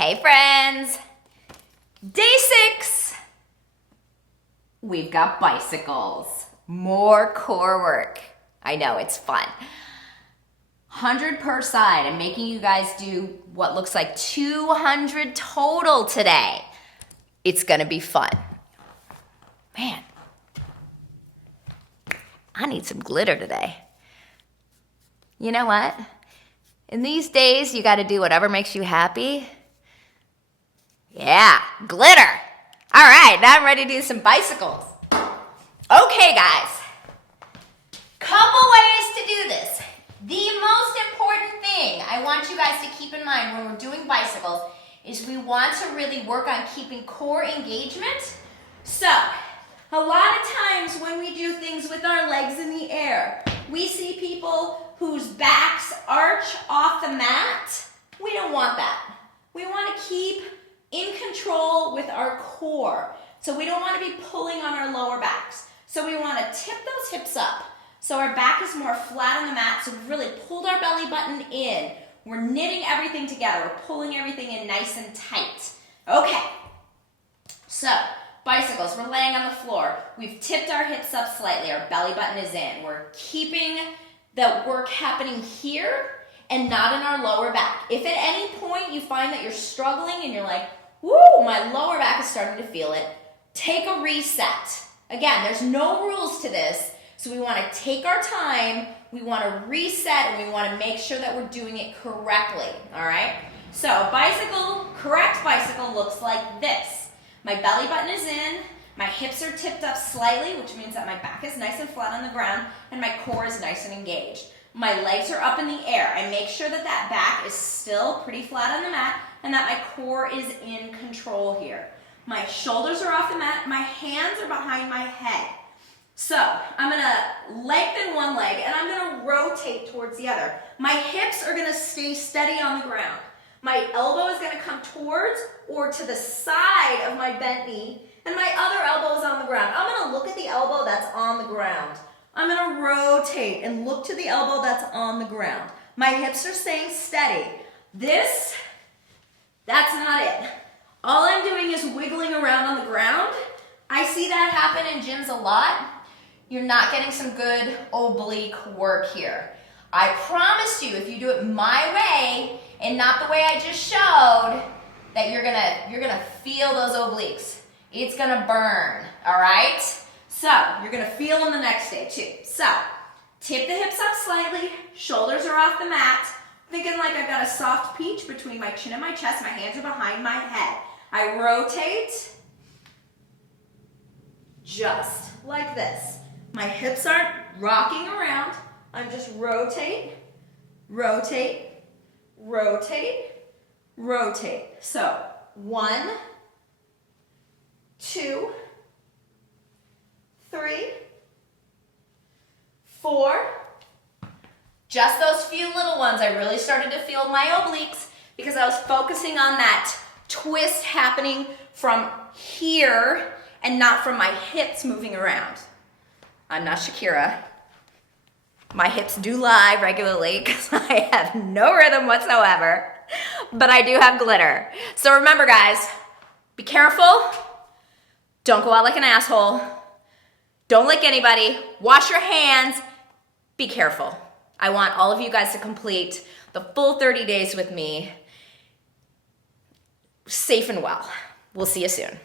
Hey friends! Day 6. We've got bicycles. More core work. I know, it's fun. 100 per side. I'm making you guys do what looks like 200 total today. It's gonna be fun. Man, I need some glitter today. You know what? In these days, you gotta do whatever makes you happy. Yeah, glitter. All right, now I'm ready to do some bicycles. Okay, guys. Couple ways to do this. The most important thing I want you guys to keep in mind when we're doing bicycles is we want to really work on keeping core engagement. So, a lot of times when we do things with our legs in the air, we see people whose backs arch off the mat. We don't want that. We want to keep in control with our core. So we don't want to be pulling on our lower backs. So we want to tip those hips up so our back is more flat on the mat. So we've really pulled our belly button in. We're knitting everything together. We're pulling everything in nice and tight. Okay, so bicycles, we're laying on the floor. We've tipped our hips up slightly. Our belly button is in. We're keeping the work happening here and not in our lower back. If at any point you find that you're struggling and you're like, woo, my lower back is starting to feel it, take a reset. Again, there's no rules to this, so we want to take our time, we want to reset, and we want to make sure that we're doing it correctly, all right? So correct bicycle looks like this. My belly button is in, my hips are tipped up slightly, which means that my back is nice and flat on the ground, and my core is nice and engaged. My legs are up in the air. I make sure that that back is still pretty flat on the mat and that my core is in control here. My shoulders are off the mat. My hands are behind my head. So I'm going to lengthen one leg and I'm going to rotate towards the other. My hips are going to stay steady on the ground. My elbow is going to come towards or to the side of my bent knee and my other elbow is on the ground. I'm going to look at the elbow that's on the ground. I'm going to rotate and look to the elbow that's on the ground. My hips are staying steady. That's not it. All I'm doing is wiggling around on the ground. I see that happen in gyms a lot. You're not getting some good oblique work here. I promise you, if you do it my way and not the way I just showed, that you're gonna feel those obliques. It's gonna burn, all right? So, you're going to feel them the next day too. So, tip the hips up slightly, shoulders are off the mat, thinking like I've got a soft peach between my chin and my chest, my hands are behind my head. I rotate, just like this. My hips aren't rocking around, I'm just rotate, rotate, rotate, rotate. So, 1, 2, 3, 4. Just those few little ones. I really started to feel my obliques because I was focusing on that twist happening from here and not from my hips moving around. I'm not Shakira. My hips do lie regularly because I have no rhythm whatsoever, but I do have glitter. So remember guys, be careful. Don't go out like an asshole. Don't lick anybody, wash your hands, be careful. I want all of you guys to complete the full 30 days with me safe and well. We'll see you soon.